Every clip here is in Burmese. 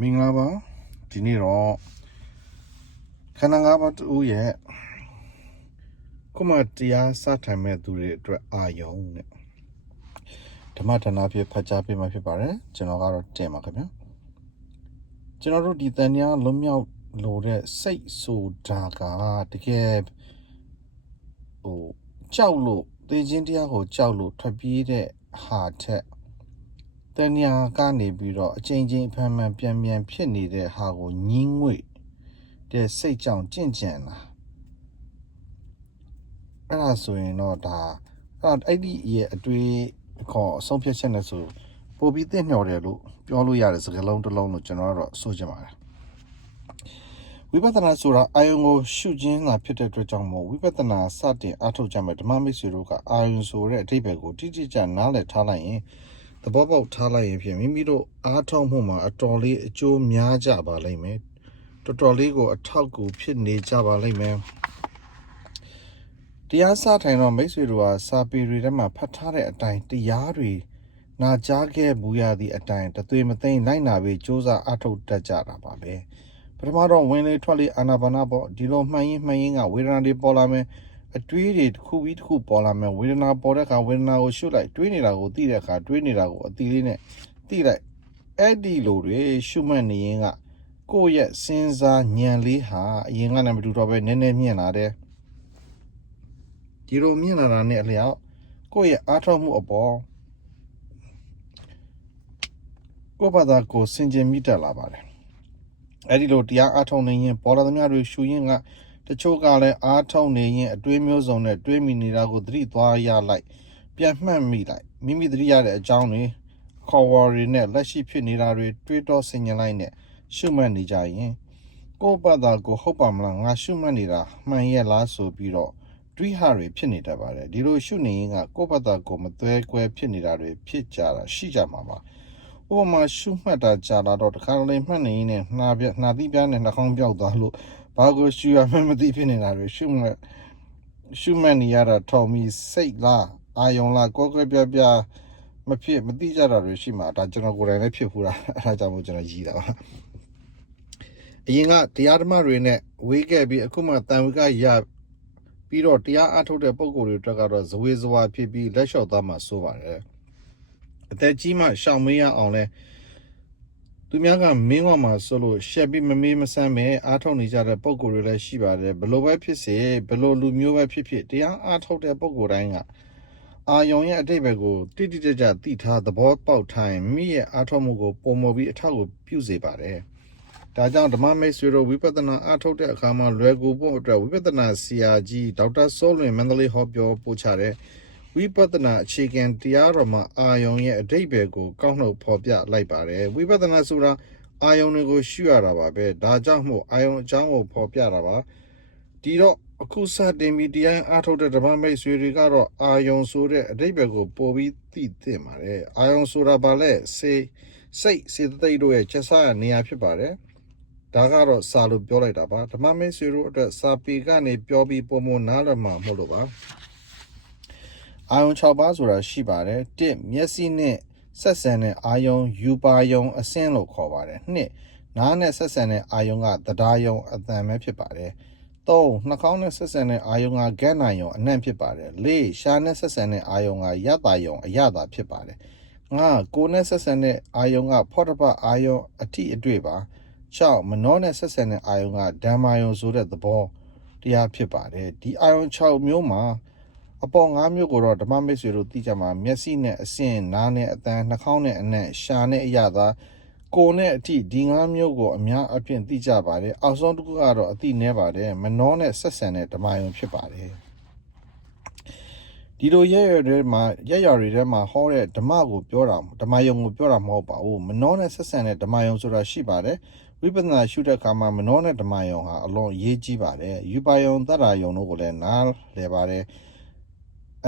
မင်္ဂလာပါဒီနေ့တော့ခန္ဓာ၅ပါးတူရဲ့ခုမှတရားစထိုင်မဲ့သူတွေအတွက်အာယုံနဲ့ဓမ္မဌာနဖြစ်ဖတ်ကြားပေးမှာဖြစ်ပါတယ်ကျွန်တော်ကတော့တင်ပါခင်ဗျာကျွန်တော်တို့ဒီတန်ညာလွန်မြောက်လို့တဲ့စိတ်ဆိုတာကတကယ်ကြောက်လို့သိချင်းတရားကိုကြောက်လို့ထွက်ပြေးတဲ့ဟာထက်တဏှာကနေပြီးတော့အချိန်ချင်းဖန်ဖန်ပြန်ပြန်ဖြစ်နေတဲ့ဟာကိုညှင်းငွေ့တဲ့စိတ်ကြောင့်ကြင့်ကြံလာအဲ့ဒါဆိုရင်တော့ဒါအဲ့ဒီရဲ့အတွေ့ခေါ်အဆုံးဖြတ်ချက်နဲ့ဆိုပိုပြီးသိမျှော်တယ်လို့ပြောလို့ရတယ်စကားလုံးတစ်လုံးလို့ကျွန်တော်ကတော့ဆိုချင်ပါတယ်ဝိပဿနာဆိုတာအာယုံကိုရှုခြင်းသာဖြစ်တဲ့အတွက်ကြောင့်မို့ဝိပဿနာစတင်အားထုတ်ကြမယ်ဓမ္မမိတ်ဆွေတို့ကအာယုံဆိုတဲ့အဓိပ္ပာယ်ကိုတိတိကျနားလည်ထားလိုက်ရင်သဘောပေါက်ထားလိုက်ရင်ဖြင့်မိမိတို့အားထုတ်မှုမှာအတော်လေးအကျိုးများကြပါလိမ့်မယ်တော်တော်လေးကိုအထောက်အကူဖြစ်နေကြပါလိမ့်မယ်တရားစထိုင်တော့မိတ်ဆွေတို့ဟာစာပေတွေထဲမှာဖတ်ထားတဲ့အတိုင်းတရားတွေနာကြားခဲ့ဘူးရသည့်အတိုင်းတသွေးမသိမ့်လိုက်နာပြီးစ조사အားထုတ်တတ်ကြတာပါပဲပထမတော့ဝင်လေထွက်လေအာနာပါနပေါ့ဒီလိုမှန်ရင်ကဝေဒနာတွေပေါ်လာမယ်အတွေးတွေတစ်ခုပြီးတစ်ခုပေါ်လာမယ်ဝေဒနာပေါ်တဲ့အခါဝေဒနာကိုရှုလိုက်တွေးနေတာကိုသိတဲ့အခါတွေးနေတာကိုအတိလေးနဲ့သိလိုက်အဲ့ဒီလိုတွေရှုမှတ်နေရင်ကကိုယ့်ရဲ့စဉ်းစားဉာဏ်လေးဟာအရင်ကလည်းမတူတော့ပဲနည်းနည်းမြင့်လာတယ်ဒီလိုမြင့်လာတာနဲ့အလျောက်ကိုယ့်ရဲ့အားထုတ်မှုအပေါ်ကိုယ့်ဘာသာကိုစင်ကြင်မိတက်လာပါတယ်အဲ့ဒီလိုတရားအားထုတ်နေရင်ပေါ်လာသမျှတွေရှုရင်ကတချို့ကလည်းအားထုတ်နေရင်အတွေးမျိုးစုံနဲ့တွေးမိနေတာကိုသတိသွားရလိုက်ပြန်မှတ်မိလိုက်မိမိသတိရတဲ့အကြောင်းတွေခေါ်ဝေါ်တွေနဲ့လက်ရှိဖြစ်နေတာတွေတွေးတောဆင်ញင်လိုက်နဲ့ရှုမှတ်နေကြရင်ကိုယ့်ဘာသာကိုဟုတ်ပါမလားငါရှုမှတ်နေတာမှန်ရဲ့လားဆိုပြီးတော့တွေးဟာတွေဖြစ်နေတတ်ပါတယ်ဒီလိုရှုနေရင်ကကိုယ့်ဘာသာကိုမသွဲကွဲဖြစ်နေတာတွေဖြစ်ကြတာရှိကြမှာပါဥပမာရှုမှတ်တာကြာလာတော့တခါလေမှတ်နေရင်နှာသီးပြားနဲ့နှာခေါင်းပြောက်သွားလို့ဘာကိုရှုရမှန်းမသိဖြစ်နေတာတွေရှုမှတ်နေရတာထောင်ပြီးစိတ်လားအာယုံလားကိုယ်ပြပြမသိကြတာတွေရှိမှာဒါကျွန်တော်ကိုယ်တိုင်လည်းဖြစ်ဖူးတာအဲဒါကြောင့်မို့ကျွန်တော်ရည်တာပါအရင်ကတရားဓမ္မတွေနဲ့ဝေးခဲ့ပြီးအခုမှတန်ဝိကရပြီးတော့တရားအားထုတ်တဲ့ပုံကိုယ်တွေအတွက်ကတော့ဇဝေဇဝါဖြစ်ပြီးလက်လျှော့သွားမှဆိုပါတယ်အသက်ကြီးမှရှောင်မေးရအောင်လဲသူများကမင်းကမှဆိုလို့ရှက်ပြီးမမေးမဆမ်းပဲအားထုတ်နေကြတဲ့ပုံကိုယ်တွေလည်းရှိပါတယ်ဘလို့ပဲဖြစ်စေဘလို့လူမျိုးပဲဖြစ်တရားအားထုတ်တဲ့ပုံကိုယ်တိုင်းကအာယုံရဲ့အတိတ်ဘက်ကိုတိတိကျကျသိထားသဘောပေါက်ထိုင်မိရဲ့အားထုတ်မှုကိုပုံမပြီးအထောက်ကိုပြုစေပါတယ်ဒါကြောင့်ဓမ္မမိတ်ဆွေတို့ဝိပဿနာအားထုတ်တဲ့အခါမှာလွယ်ကူဖို့အတွက်ဝိပဿနာဆရာကြီးဒေါက်တာစောလွင်မန္တလေးဟောပြောပို့ချတဲ့ဝိပဿနာအခြေခံတရားတော်မှာအာယုံရဲ့အဓိပ္ပာယ်ကိုကောက်နှုတ်ဖော်ပြလိုက်ပါတယ်ဝိပဿနာဆိုတာအာယုံတွေကိုရှုရတာပါပဲဒါကြောင့်မို့အာယုံအကြောင်းကိုဖော်ပြတာပါဒီတော့အခုစတင်ပြီးတရားအားထုတ်တဲ့ဓမ္မမိတ်ဆွေတွေကတော့အာယုံဆိုတဲ့အဓိပ္ပာယ်ကိုပို့ပြီးသိသင့်ပါတယ်အာယုံဆိုတာဘာလဲစိတ်စေတသိက်တို့ရဲ့ချက်စားနေရာဖြစ်ပါတယ်ဒါကတော့စာလို့ပြောလိုက်တာပါဓမ္မမိတ်ဆွေတို့အတွက်စာပေကနေပြောပြီးပုံမနားလည်မှာမဟုတ်လို့ပါအာယုံ6ပါးဆိုတာရှိပါတယ်1မျက်စိနဲ့ဆက်ဆံတဲ့အာယုံယူပါယုံအစင်းလို့ခေါ်ပါတယ်2နားနဲ့ဆက်ဆံတဲ့အာယုံကသဒ္ဒါယုံအသံပဲဖြစ်ပါတယ်3နှာခေါင်းနဲ့ဆက်ဆံတဲ့အာယုံကဂက်နာယုံအနံ့ဖြစ်ပါတယ်4ရှားနဲ့ဆက်ဆံတဲ့အာယုံကယတာယုံအယတာဖြစ်ပါတယ်5ကိုယ်နဲ့ဆက်ဆံတဲ့အာယုံကဖောတ္တပအာယုံအထိအတွေ့ပါ6မနောနဲ့ဆက်ဆံတဲ့အာယုံကဓမ္မာယုံဆိုတဲ့သဘောတရားဖြစ်ပါတယ်ဒီအာယုံ6မျိုးမှာအပေါ်5မျိုးကိုတော့ဓမ္မမိတ်ဆွေတို့သိကြမှာမျက်စိနဲ့အဆင့်နားနဲ့အသံနှာခေါင်းနဲ့အနံ့ရှားနဲ့အယတာကိုယ်နဲ့အထိဒီ5မျိုးကိုအများအပြည့်သိကြပါတယ်အောက်ဆုံးတစ်ခုကတော့အသိနည်းပါတယ်မနောနဲ့ဆက်ဆံတဲ့ဓမ္မယုံဖြစ်ပါတယ်ဒီလိုရက်ရွယ်တွေမှာဟောတဲ့ဓမ္မကိုပြောတာဓမ္မယုံကိုပြောတာမဟုတ်ပါဘူးမနောနဲ့ဆက်ဆံတဲ့ဓမ္မယုံဆိုတာရှိပါတယ်ဝိပဿနာရှုတဲ့အခါမှာမနောနဲ့ဓမ္မယုံဟာအလွန်အရေးကြီးပါတယ်ယူပါယုံသတ္တယုံတို့ကိုလည်းနားလည်ပါတယ်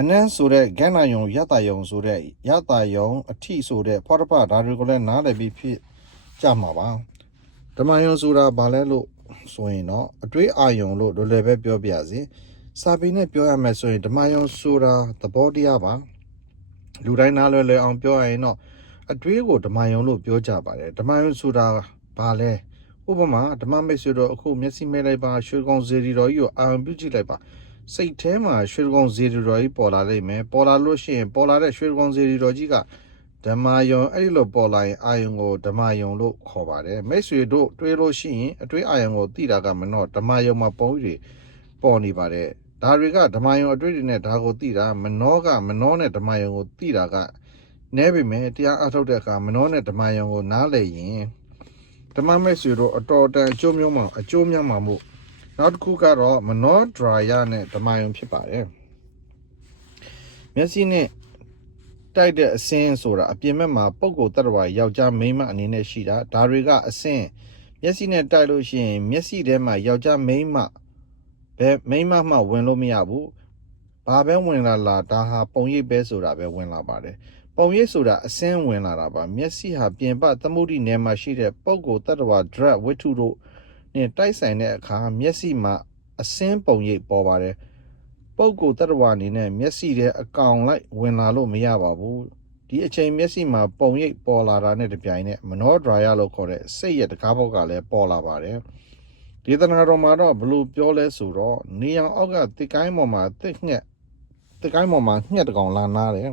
အနံ့ဆိုတဲ့ဂဏယုံယတာယုံဆိုတဲ့ယတာယုံအထိဆိုတဲ့ဖောတ္တပဒါတွေကိုလည်းနားလည်ပြီးဖြစ်ကြမှာပါဓမ္မယုံဆိုတာဘာလဲလို့ဆိုရင်တော့အတွေးအာယုံလို့လွယ်လွယ်ပဲပြောပြစီစာပေနဲ့ပြောရမယ်ဆိုရင်ဓမ္မယုံဆိုတာသဘောတရားပါလူတိုင်းနားလွယ်အောင်ပြောရရင်တော့အတွေးကိုဓမ္မယုံလို့ပြောကြပါတယ်ဓမ္မယုံဆိုတာ ဘာလဲဥပမာဓမ္မမိတ်ဆွေတို့အခုမျက်စိမဲလိုက်ပါရွှေကောင်ဇေရီတော်ကြီးကိုအာရုံပြုကြည့်လိုက်ပါစိတ်ထဲမှာရွှေကောင်ဇေရီတော်ကြီးပေါ်လာလိမ့်မယ်ပေါ်လာလို့ရှိရင်ပေါ်လာတဲ့ရွှေကောင်ဇေရီတော်ကြီးကဓမ္မယုံအဲ့ဒီလိုပေါ်လာရင်အာယုံကိုဓမ္မယုံလို့ခေါ်ပါတယ်မိတ်ဆွေတို့တွေးလို့ရှိရင်အတွေးအာယုံကိုသိတာကမနောဓမ္မယုံမှာပုံရိပ်ပေါ်နေပါတယ်ဒါတွေကဓမ္မယုံအတွေ့အကြုံနဲ့ဒါကိုသိတာမနောကမနောနဲ့ဓမ္မယုံကိုသိတာကနဲပေမဲ့တရားအထုတ်တဲ့အခါမနောနဲ့ဓမ္မယုံကိုနားလည်ရင်ဓမ္မမိတ်ဆွေတို့အတော်တန်အကျိုးများမှာမို့နောက်တစ်ခုကတော့မနောဒရာယနဲ့ဓမ္မယုံဖြစ်ပါတယ်မျက်စိနဲ့တိုက်တဲ့အစင်းဆိုတာအပြင်ဘက်မှာပုံကိုတတ္တဝါယောက်ျားမိန်းမအနေနဲ့ရှိတာဒါတွေကအစင်းမျက်စိနဲ့တိုက်လို့ရှိရင်မျက်စိထဲမှာယောက်ျားမိန်းမဘယ်မိန်းမမှဝင်လို့မရဘူးဘာပဲဝင်လာဒါဟာပုံရိပ်ပဲဆိုတာပဲဝင်လာပါတယ်ပုံရိပ်ဆိုတာအစင်းဝင်လာတာပါမျက်စိဟာပြင်ပသမုဒ္ဒိနယ်မှာရှိတဲ့ပုံကိုတတ္တဝါ drug ဝတ္ထုတို့နဲ့တိုက်ဆိုင်တဲ့အခါမျက်စိမှာအစင်းပုံရိပ်ပေါ်ပါတယ်ပုဂ္ဂိုလ်တ attva အနေနဲ့မျက်စိထဲအကောင်လိုက်ဝင်လာလို့မရပါဘူးဒီအချိန်မျက်စိမှာပုံရိပ်ပေါ်လာတာနဲ့တပြိုင်နက်မနောဒရာယလို့ခေါ်တဲ့စိတ်ရဲ့တကားပေါက်ကလည်းပေါ်လာပါတယ်ဒေသနာတော်မှာတော့ဘလို့ပြောလဲဆိုတော့နေရောင်အောက်ကတစ်ကိုင်းပေါ်မှာတစ်ငှက်ငှက်တကောင်လာနာတယ်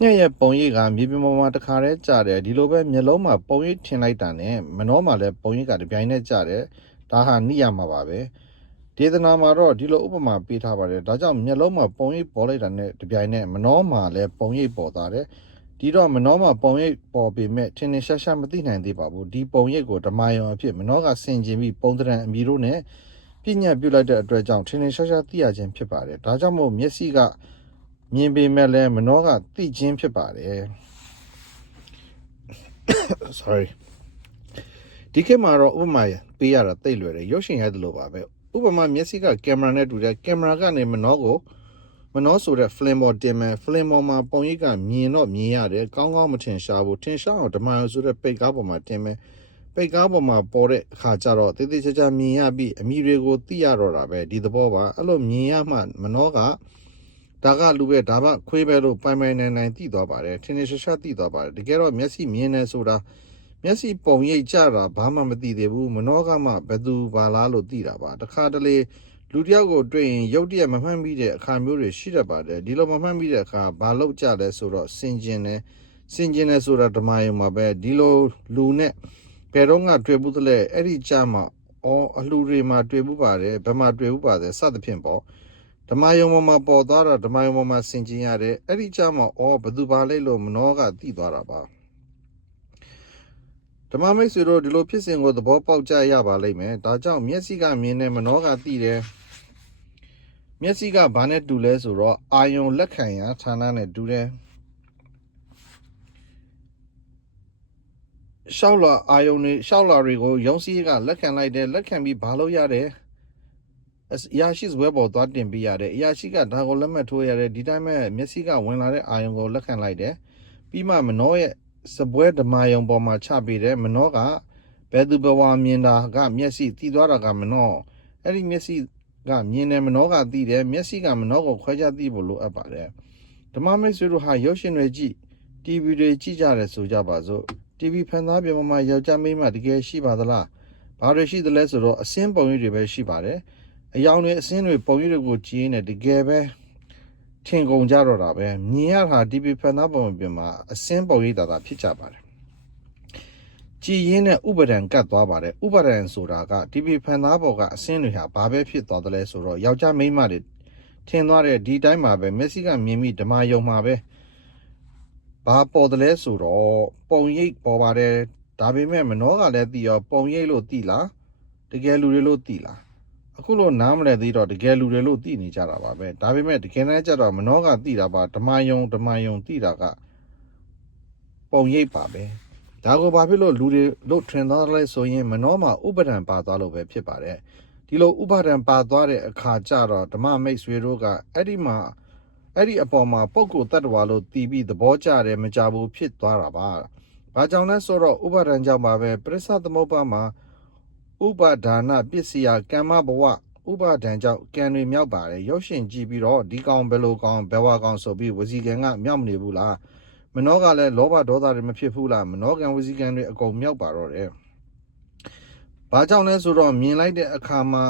ငှက်ရဲ့ပုံရိပ်ကမြေပြင်ပေါ်မှာတခါတည်းကျတယ်ဒီလိုပဲမျက်လုံးမှာပုံရိပ်ထင်လိုက်တာနဲ့မနောမှာလည်းပုံရိပ်ကတပြိုင်နက်ကျတယ်ဒါဟာနိယမှာပါပဲဒေသနာမှာတော့ဒီလိုဥပမာပေးထားပါတယ်ဒါကြောင့်မျက်လုံးမှာပုံရိပ်ပေါ်လိုက်တာနဲ့တပြိုင်နက်မနောမှာလည်းပုံရိပ်ပေါ်သွားတယ်ဒီတော့မနောမှာပုံရိပ်ပေါ်ပေမဲ့ထင်ထင်ရှားရှားမသိနိုင်သေးပါဘူးဒီပုံရိပ်ကိုဓမ္မယုံအဖြစ်မနောကဆင်ခြင်ပြီးပုံသဏ္ဍာန်အမည်တို့နဲ့ပြညတ်ပြုလိုက်တဲ့အတွက်ကြောင့်ထင်ထင်ရှားရှားသိရခြင်းဖြစ်ပါတယ်ဒါကြောင့်မို့မျက်စိကမြင်ပေမဲ့လည်းမနောကသိခြင်းဖြစ်ပါတယ် sorry ဒီခေတ်မှာတော့ဥပမာပေးရတာသိလွယ်တယ်ရုပ်ရှင်ရတယ်လို့ပါပဲဥပမာမျက်စိကကင်မရာနဲ့တူတယ်ကင်မရာကနေမနောဆိုတဲ့ film ပေါ်တင်မယ် film ပေါ်မှာပုံရိပ်ကမြင်တော့မြင်ရတယ်ကောင်းကောင်းမထင်ရှားဘူးထင်ရှားအောင်ဓမ္မယုံဆိုတဲ့ပိတ်ကားပေါ်မှာတင်မယ်ပိတ်ကားပေါ်မှာပေါ်တဲ့အခါကျတော့တိတိကျကျမြင်ရပြီးအမည်တွေကိုသိရတော့တာပဲဒီသဘောပါအဲ့လိုမြင်ရမှမနောကဒါကလူပဲဒါမှခွေးပဲလို့ပိုင်နိုင်သိသွားပါတယ်ထင်ထင်ရှားရှားသိသွားပါတယ်တကယ်တော့မျက်စိမြင်နေဆိုတာမျက်စိပုံရိပ်ကြတာဘာမှမသိသေးဘူးမနောကမှဘယ်သူဘာလားလို့သိတာပါတခါတလေလူတယောက်ကိုတွေ့ရင်ရုတ်တရက်မမှန်မိတဲ့အခါမျိုးတွေရှိတတ်ပါတယ်ဒီလိုမမှန်မိတဲ့အခါဘာလို့ကြလဲဆိုတော့စင်ကျင်တယ်ဆိုတာဓမ္မယုံမှာပဲဒီလိုလူနဲ့ဘယ်တော့မှတွေ့ဘူးတလဲအဲ့ဒီကြမှာအလှတွေမှာတွေ့ဘူးပါတယ်ဘယ်မှာတွေ့ဘူးပါတယ်စသဖြင့်ပေါ့ဓမ္မယုံမှာပေါ်သွားတော့ဓမ္မယုံမှာစင်ကျင်ရတယ်အဲ့ဒီကြမှာဘယ်သူဘာလဲလို့မနောကသိသွားတာပါဓမ္မမိတ်ဆွေတို့ဒီလိုဖြစ်စဉ်ကိုသဘောပေါက်ကြရပါလိမ့်မယ်ဒါကြောင့်မျက်စိကမြင်တဲ့မနောကသိတယ်မျက်စိကဘာနဲ့တူလဲဆိုတော့အာယုံလက်ခံရာဌာနနဲ့တူတယ်ရှောက်လာအာယုံတွေရှောက်လာတွေကိုရုံးစည်းကလက်ခံလိုက်တယ်လက်ခံပြီးဘာလို့ရတယ်အရာရှိဝဲပေါ်သွားတင်ပေးရတယ်အရာရှိကဒါကိုလက်မှတ်ထိုးရတယ်ဒီတိုင်းမဲ့မျက်စိကဝင်လာတဲ့အာယုံကိုလက်ခံလိုက်တယ်ပြီးမှမနောရဲ့စပွဲဓမ္မယုံပေါ်မှာချပေးတယ်မနောကဘယ်သူဘဝမြင်တာကမျက်စိသိသွားတာကမနောအဲ့ဒီမျက်စိကမြင်တယ်မနောကသိတယ်မျက်စိကမနောကိုခွဲခြားသိဖို့လိုအပ်ပါတယ်ဓမ္မမိတ်ဆွေတို့ဟာရုပ်ရှင်တွေကြည့် TV တွေကြည့်ကြတယ်ဆိုကြပါစို့ TV ဖန်သားပြင်မှာယောက်ျားမိန်းမတကယ်ရှိပါသလားဘာတွေရှိသလဲဆိုတော့အစင်းပုံရိပ်တွေပဲရှိပါတယ်အယောင်တွေအစင်းတွေပုံရိပ်တွေကိုကြည့်ရင်တကယ်ပဲထင်ကုန်ကြတော့တာပဲမြင်ရတာ TV ဖန်သားပုံပြင်မှာအစင်းပုံရိပ်တာဖြစ်ကြပါတယ်ကြည်ရင်းနဲ့ဥပဒံကတ်သွားပါတယ်ဥပဒံဆိုတာက TV ဖန်သားပေါ်ကအစင်းတွေဟာဘာပဲဖြစ်သွားတယ်လဲဆိုတော့ယောက်ျားမိန်းမတွေထင်သွားတဲ့ဒီတိုင်းမှာပဲမျက်စိကမြင်ပြီးဓမ္မယုံမှာပဲဘာပေါ်တယ်လဲဆိုတော့ပုံရိပ်ပေါ်ပါတယ်ဒါပေမဲ့မနောကလည်းသိရောပုံရိပ်လို့သိလားတကယ်လူတွေလို့သိလားအခုလို့နားမလဲသေးတော့တကယ်လူတွေလို့သိနေကြတာပါပဲဒါပေမဲ့တကယ်တမ်းကျတော့မနောကသိတာပါဓမ္မယုံသိတာကပုံရိပ်ပါပဲဒါကိုဘာဖြစ်လို့လူတွေလို့ထင်သွားလဲဆိုရင်မနောမှာဥပဒံပါသွားလို့ပဲဖြစ်ပါတယ်ဒီလိုဥပါဒံပါသွားတဲ့အခါကျတော့ဓမ္မမိတ်ဆွေတို့ကအဲ့ဒီအပေါ်မှာပုဂ္ဂိုလ်တ attva လို့တည်ပြီးသဘောကျတယ်မကြဘူးဖြစ်သွားတာပါဘာကြောင့်လဲဆိုတော့ဥပါဒံကြောင့်ပါပဲပရိစ္ဆသမုပ္ပါမှာဥပါဒါနပစ္စယကမ္မဘဝဥပါဒံကြောင့်ကံတွေမြောက်ပါတယ်ရုပ်ရှင်ကြည့်ပြီးတော့ဒီကောင်ဘယ်လိုကောင်ဘယ်ဝါကောင်ဆိုပြီးဝစီကံကမြောက်မနေဘူးလားမ နောကလည်းလောဘဒေါသတွေမဖြစ်ဘူးလားမနောကံဝစီကံတွေအကုန်မြောက်ပါတော့တယ်ဘာကြောင့်လဲဆိုတော့မြင်လိုက်တဲ့အခါမှာ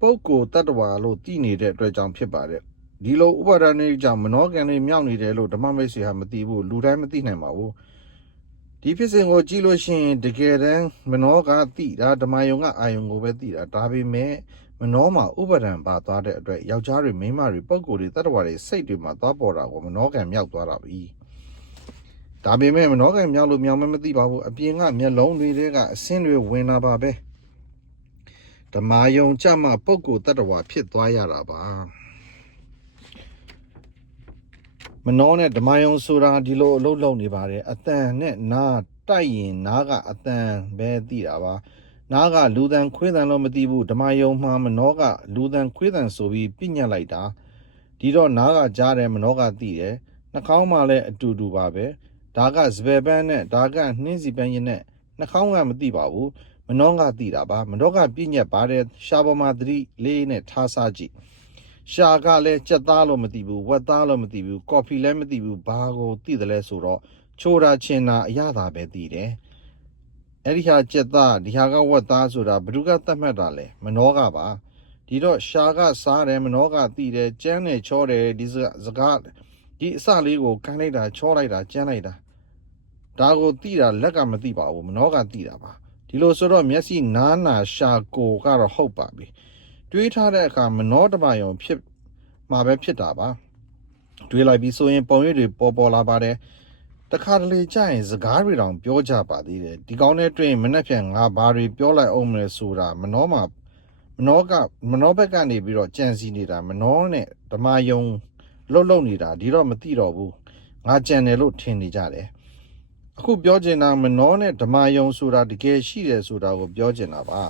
ပုဂ္ဂိုလ်တ attva လို့သိနေတဲ့အတွက်ကြောင့်ဖြစ်ပါတယ်ဒီလိုဥပါဒဏ်တွေကြောင့်မနောကံတွေမြောက်နေတယ်လို့ဓမ္မမိတ်ဆွေဟာမသိဘူးလူတိုင်းမသိနိုင်ပါဘူးဒီဖြစ်စဉ်ကိုကြည့်လို့ရှိရင်တကယ်တမ်းမနောကသိတာဓမ္မယုံကအာယုံကိုပဲသိတာဒါပေမဲ့မနောမှာဥပါဒံပါသွားတဲ့အတွက်ယောက်ျားတွေမိန်းမတွေပုဂ္ဂိုလ်တွေတ attva တွေစိတ်တွေမှာသွားပေါ်တာကိုမနောကံမြောက်သွားတာပြီဒါပေမဲ့မနောကံမြောက်လို့မြောက်မသိပါဘူးအပြင်ကမျက်လုံးတွေထဲကအဆင်းတွေဝင်လာပါပဲဓမ္မယုံကြမှာပုဂ္ဂိုလ်တ attva ဖြစ်သွားရတာပါမနောနဲ့ဓမ္မယုံဆိုတာဒီလိုအလုပ်လုပ်နေပါတယ်အတန်နဲ့နားတိုက်ရင်နားကအတန်ပဲသိတာပါနားကလူတန်ခွေးတန်လို့မသိဘူးဓမ္မယုံမှာမနောကလူတန်ခွေးတန်ဆိုပြီးပြညတ်လိုက်တာဒီတော့နားကကြားတယ်မနောကသိတယ်နှာခေါင်းမှာလည်းအတူတူပါပဲဒါကစပယ်ပန်းနဲ့ဒါကနှင်းစီပန်းရင်နဲ့နှာခေါင်းကမသိပါဘူးမနောကသိတာပါမနောကပြညတ်ပါတယ်ရှားပေါ်မှာသတိလေးနဲ့ထားစားကြည့်ရှာကလည်းကြက်သားလို့မသိဘူးဝက်သားလို့မသိဘူးကော်ဖီလည်းမသိဘူးဘာကိုသိတယ်လဲဆိုတော့ချိုတာချင်တာအရသာပဲသိတယ်အဲ့ဒီဟာကြက်သားဒီဟာကဝက်သားဆိုတာဘယ်သူကသတ်မှတ်တာလဲမနောကပါဒီတော့ရှာကစားတယ်မနောကသိတယ်ကြမ်းတယ်ချောတယ်ဒီစကားဒီအစလေးကိုကန်လိုက်တာချောလိုက်တာကြမ်းလိုက်တာဒါကိုသိတာလက်ကမသိပါဘူးမနောကသိတာပါဒီလိုဆိုတော့မျက်စိနားနာရှာကိုကတော့ဟုတ်ပါပြီတွေးထားတဲ့အခါမနောဓမ္မယုံဖြစ်မှာပဲဖြစ်တာပါတွေးလိုက်ပြီးဆိုရင်ပုံရိပ်တွေပေါ်လာပါတယ်တခါတလေကြာရင်စကားတွေတောင်ပြောကြပါသေးတယ်ဒီကောင်းတဲ့တွေ့ရင်မနှက်ဖြန်ငါဘာတွေပြောလိုက်အောင်မလဲဆိုတာမနောဘက်ကနေပြီးတော့ကြံစီနေတာမနောနဲ့ဓမ္မယုံလှုပ်နေတာဒီတော့မသိတော့ဘူးငါကြံတယ်လို့ထင်နေကြတယ်အခုပြောချင်တာမနောနဲ့ဓမ္မယုံဆိုတာတကယ်ရှိတယ်ဆိုတာကိုပြောချင်တာပါ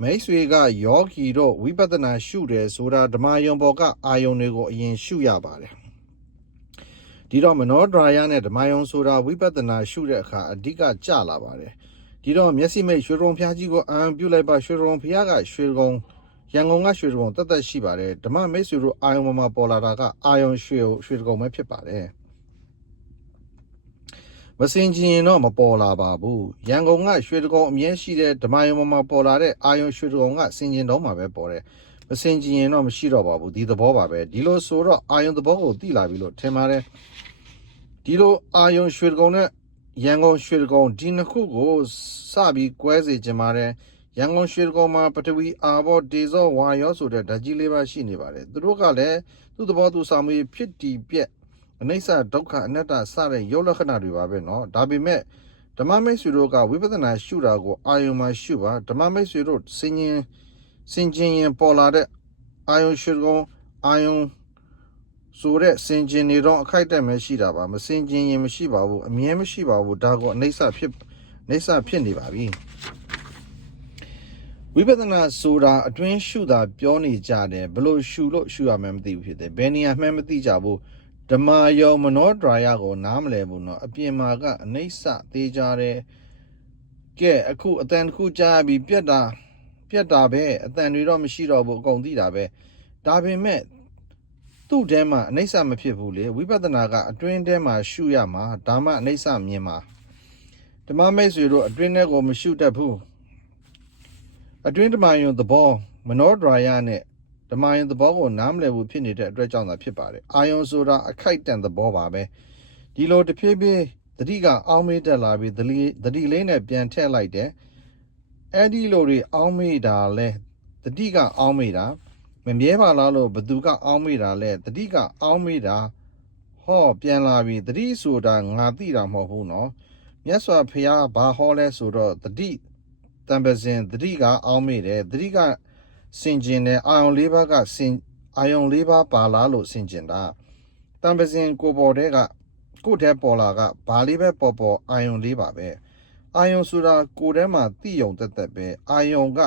မိတ်ဆွေကယောဂီတို့ဝိပဿနာရှုတယ်ဆိုတာဓမ္မယုံပေါ်ကအာယုံတွေကိုအရင်ရှုရပါတယ်ဒီတော့မနောဒရာယနဲ့ဓမ္မယုံဆိုတာဝိပဿနာရှုတဲ့အခါအဓိကကျလာပါတယ်ဒီတော့မျက်စိမိတ်ရွှေရုံဖျားကြီးကိုအာရုံပြုလိုက်ပါရွှေရုံဖျားကရွှေကုံရန်ကုန်ကရွှေကုံတတ်ရှိပါတယ်ဓမ္မမိတ်ဆွေတို့အာယုံမှာပေါ်လာတာကအာယုံရွှေကုံပဲဖြစ်ပါတယ်မစင်ချင်တော့မပေါ်လာပါဘူးရန်ကုန်ကရွှေကုံအမြဲရှိတဲ့ဓမ္မယုံမှာပေါ်လာတဲ့အာယုံရွှေကုံကစင်ချင်တော့မှာပဲပေါ်တယ်မစင်ချင်တော့မရှိတော့ပါဘူးဒီသဘောပါပဲဒီလိုဆိုတော့အာယုံသဘောကိုသိလာပြီလို့ထင်ပါတယ်ဒီလိုအာယုံရွှေကုံနဲ့ရန်ကုန်ရွှေကုံဒီနှစ်ခုကိုစပြီးကွဲစေချင်ပါတယ်ရန်ကုန်ရွှေကုံမှာပထဝီအာဘောဒေဇောဝါယောဆိုတဲ့ဓာတ်ကြီးလေးပါရှိနေပါတယ်သူတို့ကလည်းသူ့သဘောသူစာမှုဖြစ်တည်ပြက်အနိစ္စဒုက္ခအနတ္တစတဲ့ရုပ်လက္ခဏာတွေပါပဲเนาะဒါပေမဲ့ဓမ္မမိတ်ဆွေတို့ကဝိပဿနာရှုတာကိုအာယုံမှာရှုပါဓမ္မမိတ်ဆွေတို့စင်ကျင်ရင်ပေါ်လာတဲ့အာယုံရွှေကုံအာယုံဆိုတဲ့စင်ကျင်နေတော့အခိုက်အတန့်ပဲရှိတာပါမစင်ကျင်ရင်မရှိပါဘူးအမြဲမရှိပါဘူးဒါကိုအနိစ္စဖြစ်နေပါပြီဝိပဿနာဆိုတာအတွင်းရှုတာပြောနေကြတယ်ဘလို့ရှုလို့ရှုရမှန်းမသိဘူးဖြစ်တယ်ဘယ်နေရာမှန်းမသိကြဘူးဓမ္မယုံမနောဒရာယကိုနားမလဲဘူးเนาะအပြင်မှာကအနိစ္စသေးကြတယ်ကဲအခုအတန်တစ်ခုကြားပြီးပြတ်တာပဲအတန်တွေတော့မရှိတော့ဘူးအကုန်သိတာပဲဒါပေမဲ့သူ့ထဲမှာအနိစ္စမဖြစ်ဘူးလေဝိပဿနာကအတွင်းထဲမှာရှုရမှာဒါမှအနိစ္စမြင်မှာဓမ္မမိတ်ဆွေတို့အတွင်းထဲကိုမရှုတတ်ဘူးအတွင်းဓမ္မယုံသဘောမနောဒရာယနဲ့ဓမ္မယုံသဘောကိုနားမလည်ဘူးဖြစ်နေတဲ့အတွက်ကြောင့်သာဖြစ်ပါတယ်အာယုံဆိုတာအခိုက်တန့်သဘောပါပဲဒီလိုတဖြည်းဖြည်းသတိကအောင်းမေးတက်လာပြီးသတိလေးနဲ့ပြန်ထည့်လိုက်တယ်အဲ့ဒီလိုတွေအောင်းမေးတာလဲသတိကအောင်းမေးတာမမြဲပါလားလို့ဘသူကအောင်းမေးတာလဲသတိကအောင်းမေးတာဟောပြန်လာပြီသတိဆိုတာငါသိတာမဟုတ်ဘူးနော်မြတ်စွာဘုရားဘာဟောလဲဆိုတော့သတိတံပဇင်သတိကအောင်းမေးတယ်သတိကစင်ကျင်တယ်အာယုံ၄ပါးကအာယုံ၄ပါးပါလားလို့စင်ကျင်တာတံပဇင်ကိုပေါ်တဲ့ကကိုယ်ထဲပေါ်လာကဘာလေးပဲပေါ်အာယုံ၄ပါပဲအာယုံဆိုတာကိုယ်ထဲမှာသိယုံတက်ပဲအာယုံက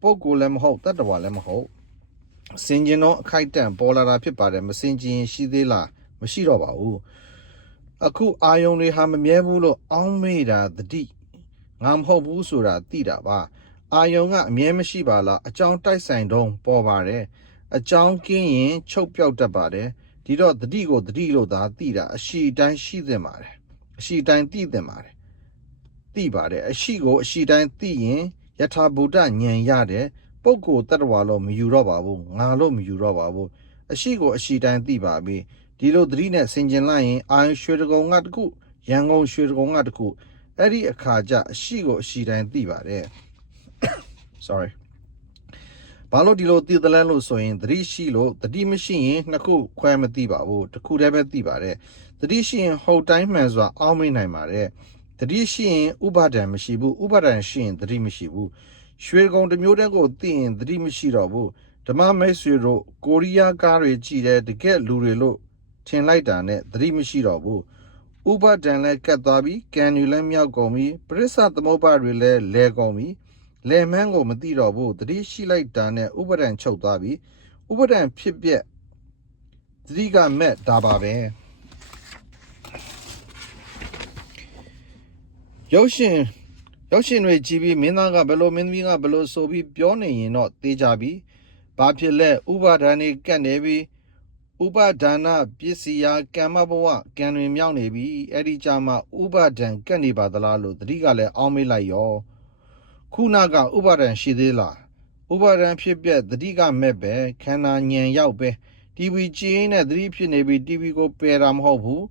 ပုဂ္ဂိုလ်လည်းမဟုတ်တ attva လည်းမဟုတ်စင်ကျင်တော့အခိုက်အတန့်ပေါ်လာတာဖြစ်ပါတယ်မစင်ကျင်ရှိသေးလားမရှိတော့ပါဘူးအခုအာယုံတွေဟာမမြဲဘူးလို့အောင်းမေးတာတတိငါမဟုတ်ဘူးဆိုတာသိတာပါအာယုံကအမြဲမရှိပါလားအကြောင်းတိုက်ဆိုင်တော့ပေါ်ပါတယ်အကြောင်းကင်းရင်ချုပ်ပြောက်တတ်ပါတယ် ဒီတော့တတိကိုတတိလို့သာသိတာအရှိတိုင်းရှိသင့်ပါတယ်အရှိတိုင်းသိသင့်ပါတယ်သိပါတယ်အရှိကိုအရှိတိုင်းသိရင်ယထာဘူတဉာဏ်ရတဲ့ပုဂ္ဂိုလ်တ attva လို့မယူတော့ပါဘူးငါလို့မယူတော့ပါဘူးအရှိကိုအရှိတိုင်းသိပါပြီဒီလိုတတိနဲ့ဆင်ကျင်လိုက်ရင်အာယုရွှေတကုံကတခုရန်ကုန်ရွှေတကုံကတခုအဲ့ဒီအခါကျအရှိကိုအရှိတိုင်းသိပါတယ် sorry ဘာလို့ဒီလိုသိသလဲလို့ဆိုရင်တတိရှိလို့တတိမရှိရင်နှစ်ခုခွဲမသိပါဘူးတစ်ခုတည်းပဲသိပါတယ်တတိရှိရင်ဟုတ်တိုင်းမှန်စွာအောင်းမိနိုင်ပါတယ်တတိရှိရင်ဥပါဒံမရှိဘူးဥပါဒံရှိရင်တတိမရှိဘူးရွှေကုံတစ်မျိုးတည်းကိုသိရင်တတိမရှိတော့ဘူးဓမ္မမိတ်ဆွေတို့ကိုရီးယားကားတွေကြည့်တယ်တကယ်လူတွေလို့ထင်လိုက်တာနဲ့တတိမရှိတော့ဘူးဥပါဒံလည်းကတ်သွားပြီကံယူလည်းမြောက်ကုန်ပြီပရိစ္ဆသမုပ္ပါတွေလည်းလဲကုန်ပြီလဲမန်းကိုမသိတော့ဘူးတတိရှိလိုက်တာနဲ့ဥပါဒံချုပ်သွားပြီဥပါဒံဖြစ်ပြက်တတိကမဲ့ဒါပါပဲရုပ်ရှင်တွေကြည့်ပြီးမင်းသားကဘယ်လိုမင်းသမီးကဘယ်လိုဆိုပြီးပြောနေရင်တော့သိကြပြီဘာဖြစ်လဲဥပါဒဏ်တွေကတ်နေပြီဥပါဒနာပစ္စည်းယာကမ္မဘဝကံတွေမြောက်နေပြီအဲ့ဒီကြမှာဥပါဒံကတ်နေပါသလားလို့တတိကလည်းအောင်းမေးလိုက်ရောခုနကဥပါဒံရှိသေးလားဥပါဒံဖြစ်ပြတတိကမဲ့ပဲခန္ဓာဉာဏ်ရောက်ပဲ TV ကြည့်ရင်တတိဖြစ်နေပြီ TV ကိုပယ်တာမဟုတ်ဘူး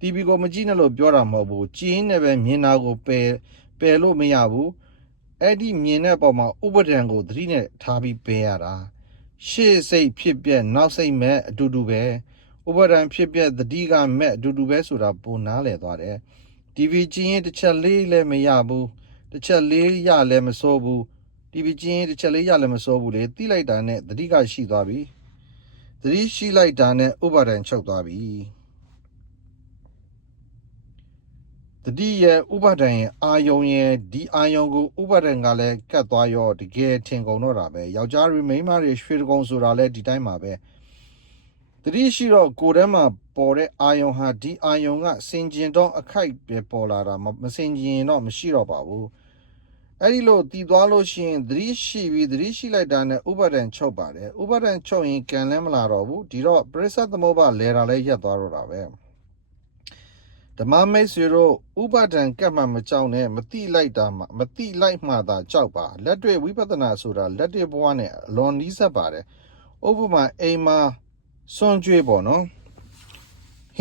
TV ကိုမကြည့်နဲ့လို့ပြောတာမဟုတ်ဘူးကြည့်ရင်လည်းပဲမြင်တာကိုပယ်လို့မရဘူးအဲ့ဒီမြင်တဲ့ပုံမှာဥပါဒံကိုတတိနဲ့ထားပြီးပယ်ရတာရှေ့စိတ်ဖြစ်ပြနောက်စိတ်မဲ့အတူတူပဲဥပါဒံဖြစ်ပြတတိကမဲ့အတူတူပဲဆိုတာပုံနားလည်သွားတယ် TV ကြည့်ရင်တစ်ချက်လေးလည်းမရဘူးတစ်ချက်လေးရလည်းမစိုးဘူး TV ကြည့်ရင်တစ်ချက်လေးရလည်းမစိုးဘူးလေတိလိုက်တာနဲ့တတိကရှိသွားပြီတတိရှိလိုက်တာနဲ့ဥပါဒံချုပ်သွားပြီတတိရဲ့ဥပါဒံရဲ့အာယုံရဲ့ဒီအာယုံကိုဥပါဒံကလည်းကတ်သွားရောတကယ်ထင်ကုန်တော့တာပဲယောက်ျားတွေမိန်းမတွေရွှေကုံဆိုတာလည်းဒီတိုင်းပါပဲတတိရှိတော့ကိုယ်ထဲမှာပေါ်တဲ့အာယုံဟာဒီအာယုံကစင်ကျင်တော့အခိုက်ပဲပေါ်လာတာမစင်ကျင်တော့မရှိတော့ပါဘူးအဲ့ဒီလိုတည်သွားလို့ရှိရင်သတိရှိပြီးသတိရှိလိုက်တာနဲ့ဥပါဒံချုပ်ပါတယ်ဥပါဒံချုပ်ရင်ကံလည်းမလာတော့ဘူးဒီတော့ပရိစ္ဆသမုပ္ပါလဲတာလည်းရက်သွားတော့တာပဲဓမ္မမိတ်ဆွေတို့ဥပါဒံကတ်မှမကြောက်နဲ့မတိလိုက်တာမှမတိလိုက်မှသာကြောက်ပါလက်တွေ့ဝိပဿနာဆိုတာလက်တွေ့ဘဝနဲ့အလွန်နီးစပ်ပါတယ်ဥပမာအိမ်မှာစွန့်ကြွေးပေါ့နော်ဟ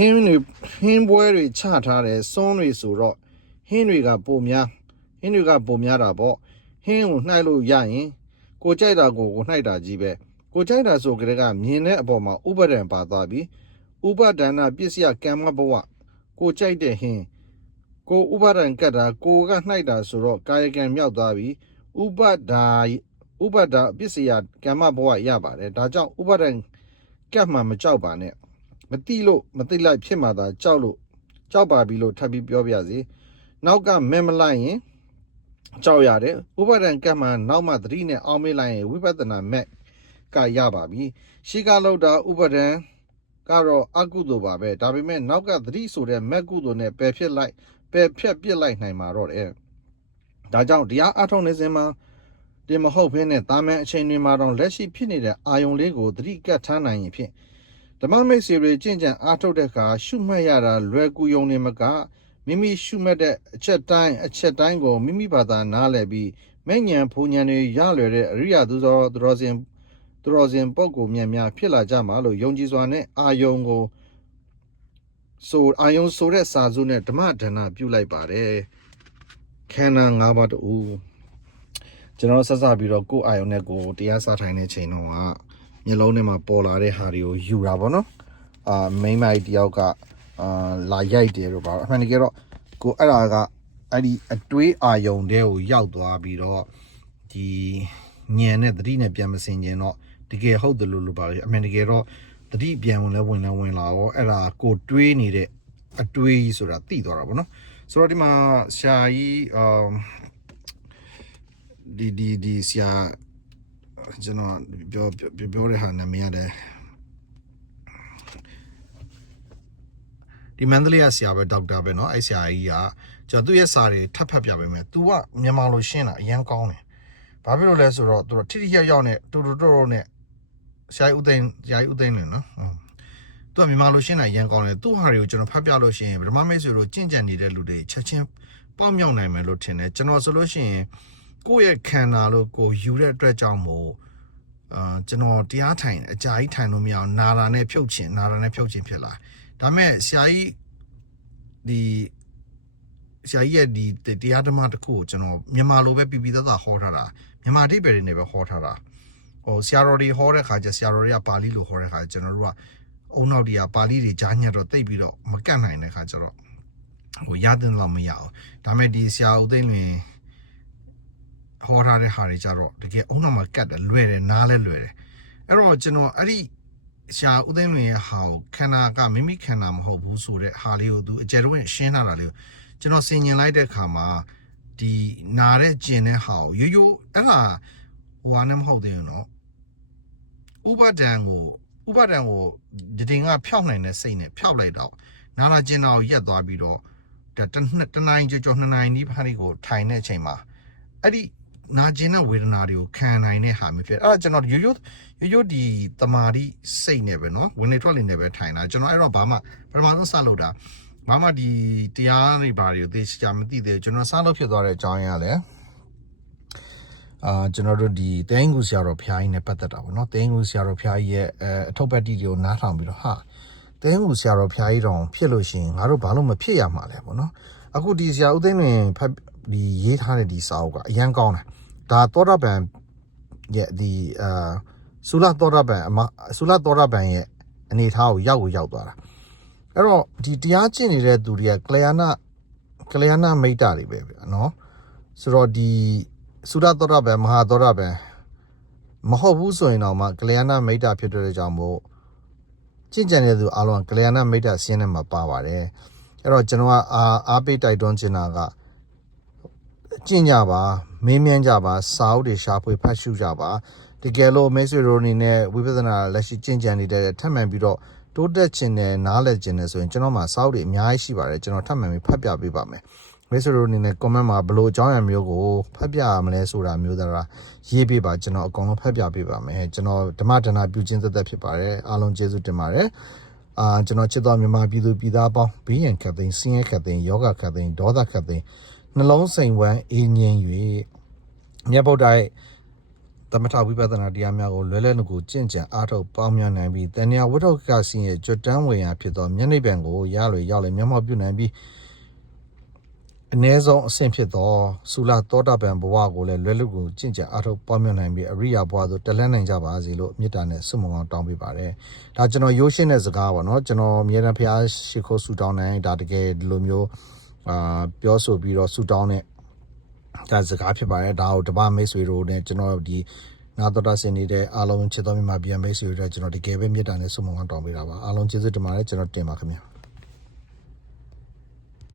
င်းပွဲတွေချထားတယ်စွန့်တွေဆိုတော့ဟင်းတွေကပိုများတာပေါ့ဟင်းကိုနှိုက်လို့ရရင်ကိုကြိုက်တာကိုနှိုက်တာကြီးပဲကိုကြိုက်တာဆိုကြတဲ့ကမြင်တဲ့အပေါ်မှာဥပါဒံပါသွားပြီဥပါဒနာပစ္စယကမ္မဘဝကိုကြိုက်တဲ့ဟင်းကိုဥပါဒံကတ်တာကိုကနှိုက်တာဆိုတော့ကာယကံမြောက်သွားပြီဥပါဒပစ္စယကမ္မဘဝရပါတယ်ဒါကြောင့်ဥပါဒံကတ်မှမကြောက်ပါနဲ့မတိလိုက်ဖြစ်မှသာကြောက်ပါပြီလို့ထပ်ပြီးပြောပြစီနောက်ကမဲမလိုက်ရင်ကြောက်ရတယ်ဥပါဒံကတ်မှနောက်မှသတိနဲ့အောင်းမေးလိုက်ရင်ဝိပဿနာမဲ့ကရပါပြီရှိကလောက်တာဥပါဒံကတော့အကုသိုလ်ပါပဲဒါပေမဲ့နောက်ကသတိဆိုတဲ့မဲ့ကုသိုလ်နဲ့ပယ်ဖြတ်ပစ်လိုက်နိုင်မှာတော့တယ်ဒါကြောင့်တရားအထောက်နေစဉ်မှာတင်မဟုတ်ဘဲနဲ့တာမန်အချိန်တွေမှာတော့လက်ရှိဖြစ်နေတဲ့အာယုံလေးကိုသတိကတ်ထားနိုင်ရင်ဖြင့်ဓမ္မမိတ်ဆွေတွေကြင်ကြံအားထုတ်တဲ့အခါရှုမှတ်ရတာလွယ်ကူယုံနေမကမိမိရှုမှတ်တဲ့အချက်တိုင်းကိုမိမိဘာသာနားလည်ပြီးမဲ့ဉဏ်ဖူဉဏ်တွေရလွယ်တဲ့အရိယာသူတော်စင်ပုဂ္ဂိုလ်များဖြစ်လာကြမှာလို့ယုံကြည်စွာနဲ့အာယုံဆိုတဲ့စာစုနဲ့ဓမ္မဒါနပြုလိုက်ပါတယ်ခန္ဓာ၅ပါးတူကျွန်တော်ဆက်ပြီးတော့ကိုယ်အာယုံနဲ့ကိုတရားစားထိုင်တဲ့ချိန်တော့မျက်လုံးထဲမှာပေါ်လာတဲ့ဟာတွေကိုယူတာပေါ့နော်မိန်းမကြီးတယောက်ကလာရိုက်တယ်လို့ပါအမှန်တကယ်တော့ကိုအဲ့ဒါကအဲ့ဒီအတွေးအာယုံတဲကိုရောက်သွားပြီးတော့ဒီညံနဲ့သတိနဲ့ပြန်မစင်ကျင်တော့တကယ်ဟုတ်တယ်လို့ပါလေအမှန်တကယ်တော့သတိပြန်ဝင်လာရောအဲ့ဒါကိုတွေးနေတဲ့အတွေးကြီးဆိုတာသိသွားတာပေါ့နော်ဆိုတော့ဒီမှာဆရာကြီးဒီဆရာကျွန်တော်ပြောတဲ့ဟာနာမည်ရတယ်ဒီမန္တလေးကဆရာပဲဒေါက်တာပဲเนาะအဲ့ဆရာကြီးကကျွန်တော်သူ့ရဲ့စာတွေထပ်ဖတ်ပြပေးမယ်။ तू ကမြန်မာလိုရှင်းတာအရန်ကောင်းတယ်။ဘာဖြစ်လို့လဲဆိုတော့သူထိထိရောက်ရောက်နဲ့တိုးနဲ့ဆရာကြီးဦးသိန်းလေနော် သူကမြန်မာလိုရှင်းတာရန်ကောင်းတယ်သူ့ဟာတွေကိုကျွန်တော်ဖတ်ပြလို့ရှိရင်ဗမာမိတ်ဆွေတို့ကြင့်ကြံနေတဲ့လူတွေချက်ချင်းပေါက်မြောက်နိုင်မယ်လို့ထင်တယ်ကျွန်တော်ဆိုလို့ရှိရင်ကိုယ့်ရဲ့ခန္ဓာလို့ကိုယူတဲ့အတွက်ကြောင့်မို့ကျွန်တော်တရားထိုင်အကြာကြီးထိုင်လို့မရအောင်နာတာနဲ့ဖြုတ်ချင်ဖြစ်လာဒါပေမဲ့ဆရာကြီးရဲ့ဒီတရားဓမ္မတစ်ခုကိုကျွန်တော်မြန်မာလိုပဲပြပြသားသားဟောထားတာမြန်မာအဓိပ္ပာယ်တွေနဲ့ပဲဟောထားတာဟိုဆရာတော်တွေဟောတဲ့ခါကျဆရာတော်တွေကပါဠိလိုဟောတဲ့ခါကျွန်တော်တို့ကအုံနောက်တွေကပါဠိတွေကြားညက်တော့သိပြီးတော့မကတ်နိုင်တဲ့ခါကျတော့ဟိုရတဲ့လောက်မရအောင်ဒါပေမဲ့ဒီဆရာဦးသိန်းလွင်ဟောထားတဲ့ဟာတွေကြတော့တကယ်အုံနောက်မှာကတ်တယ်လွယ်တယ်နားလဲလွယ်တယ်အဲ့တော့ကျွန်တော်အဲ့ဒီဆရာဦးသိန်းလွင်ရဲ့ဟာကိုခန္ဓာကမိမိခန္ဓာမဟုတ်ဘူးဆိုတဲ့ဟာလေးကိုသူအကျယ်တော့ရှင်းထားတာလေးကိုကျွန်တော်ဆင်ញင်လိုက်တဲ့ခါမှာဒီနာတဲ့ကျင်တဲ့ဟာကိုရိုးအဲ့ဒါဟိုဟာနဲ့မဟုတ်သေးဘူးနော်ဥပဒံကိုဒီငါဖျောက်နိုင်တဲ့စိတ်နဲ့ဖျောက်လိုက်တော့နာလာကျင်တာကိုရက်သွားပြီးတော့တနိုင်ကြော2နိုင်ဒီဖားလေးကိုထိုင်တဲ့အချိန်မှာအဲ့ဒီနာကျင်တဲ့ဝေဒနာတွေကိုခံနိုင်တဲ့ဟာမျိုးဖြစ်အဲ့ဒါကျွန်တော်ရိုးဒီတမာတိစိတ်နဲ့ပဲเนาะဝင်နေထွက်နေနဲ့ပဲထိုင်တာကျွန်တော်အဲ့တော့ဘာမှပထမဆုံးစလုပ်တာဘာမှဒီတရားတွေဘာတွေကိုသိချာမသိသေးဘူးကျွန်တော်စလုပ်ဖြစ်သွားတဲ့အကြောင်းရင်းကလည်းကျွန်တော်တို့ဒီတင်းကူဆရာတော်ဖျားကြီးနဲ့ပတ်သက်တာပေါ့เนาะတင်းကူဆရာတော်ဖျားကြီးရဲ့အထုပ်ပတ်တိတွေကိုနားထောင်ပြီးတော့ဟာတင်းကူဆရာတော်ဖျားကြီးတောင်ဖြစ်လို့ရှိရင်ငါတို့ဘာလို့မဖြစ်ရမှာလဲပေါ့เนาะအခုဒီဆရာဦးသိန်းလွင်ဖတ်ဒီရေးထားတဲ့ဒီစာအုပ်ကအရန်ကောင်းတာဒါသောတာပန်ရဲ့ဒီသုလသောတာပန်ရဲ့အနေထားကိုရောက်သွားတာအဲ့တော့ဒီတရားကျင့်နေတဲ့သူတွေကကလျာဏမိတ်တာတွေပဲเนาะဆိုတော့ဒီသုဒသောတာပန်မဟာသောတာပန်မဟုတ်ဘူးဆိုရင်တော့မှကလျာဏမိတ်တာဖြစ်တဲ့ကြောင့်မို့ကျင့်ကြံတဲ့သူအားလုံးကလျာဏမိတ်တာဆင်းထဲမှာပါပါတယ်အဲ့တော့ကျွန်တော်ကအားပေးတိုက်တွန်းချင်တာကကျင့်ကြပါမင်းမြန်းကြပါစာအုပ်တွေရှာဖွေဖတ်ရှုကြပါတကယ်လို့မိတ်ဆွေတို့အနေနဲ့ဝိပဿနာလက်ရှိကျင့်ကြံနေတဲ့ထပ်မံပြီးတော့တိုးတက်ခြင်းနဲ့နားလည်ခြင်းနဲ့ဆိုရင်ကျွန်တော်မှာစာအုပ်တွေအများကြီးရှိပါတယ်ကျွန်တော်ထပ်မံပြီးဖတ်ပြပေးပါမယ်မိတ်ဆွေတို့အနေနဲ့ comment မှာဘယ်လိုအကြောင်းအရာမျိုးကိုဖတ်ပြရမလဲဆိုတာမျိုးသာရေးပေးပါကျွန်တော်အကုန်လုံးဖတ်ပြပေးပါမယ်ကျွန်တော်ဓမ္မဒါနပြုခြင်းသက်ဖြစ်ပါတယ်အားလုံးကျေးဇူးတင်ပါတယ်ကျွန်တော်ချစ်တော်မြန်မာပြည်သူပြည်သားပေါင်းဘေးရန်ခတ်သိမ်းဆင်းရဲခတ်သိမ်းယောဂခတ်သိမ်းဒေါသခတ်သိမ်းနှလုံးစိမ်ဝမ်းအေးငြိမ်၍မြတ်ဗုဒ္ဓရဲ့သမထဝိပဿနာတရားများကိုလွယ်လွယ်ကူကျင့်ကြံအားထုတ်ပေါင်းများနိုင်ပြီးတဏှာဝိတ္တုကစင်းရဲ့ကြွတန်းဝင်ရာဖြစ်သောမျက်နှိပ်ပံကိုရလွယ်ရောက်လေမျက်မှောက်ပြုနိုင်ပြီးအ ਨੇ ဆုံးအဆင့်ဖြစ်သောသုလသောတာပန်ဘဝကိုလည်းလွယ်လွယ်ကူကျင့်ကြံအားထုတ်ပေါင်းများနိုင်ပြီးအရိယာဘဝသို့တက်လှမ်းနိုင်ကြပါစေလို့မေတ္တာနဲ့ဆုမွန်ကောင်းတောင်းပေးပါတယ်ဒါကျွန်တော်ရိုးရှင်းတဲ့စကားပါเนาะကျွန်တော်အမြဲတမ်းဖျားရှိခိုးဆုတောင်းနိုင်ဒါတကယ်ဒီလိုမျိုးပြောဆိုပြီးတော့ဆုတောင်းတဲ့ဒါစကားဖြစ်ပါတယ်ဒါကိုတပတ်မိတ်ဆွေတို့နဲ့ကျွန်တော်ဒီနာတော်တာဆင်နေတဲ့အားလုံးချစ်တော်မြန်မာပြည်မိတ်ဆွေတို့ကျွန်တော်တကယ်ပဲမေတ္တာနဲ့ဆုမွန်ကောင်းတောင်းပေးတာပါအားလုံးကျေးဇူးတင်ပါတယ်ကျွန်တော်တင်ပါခင်ဗျာ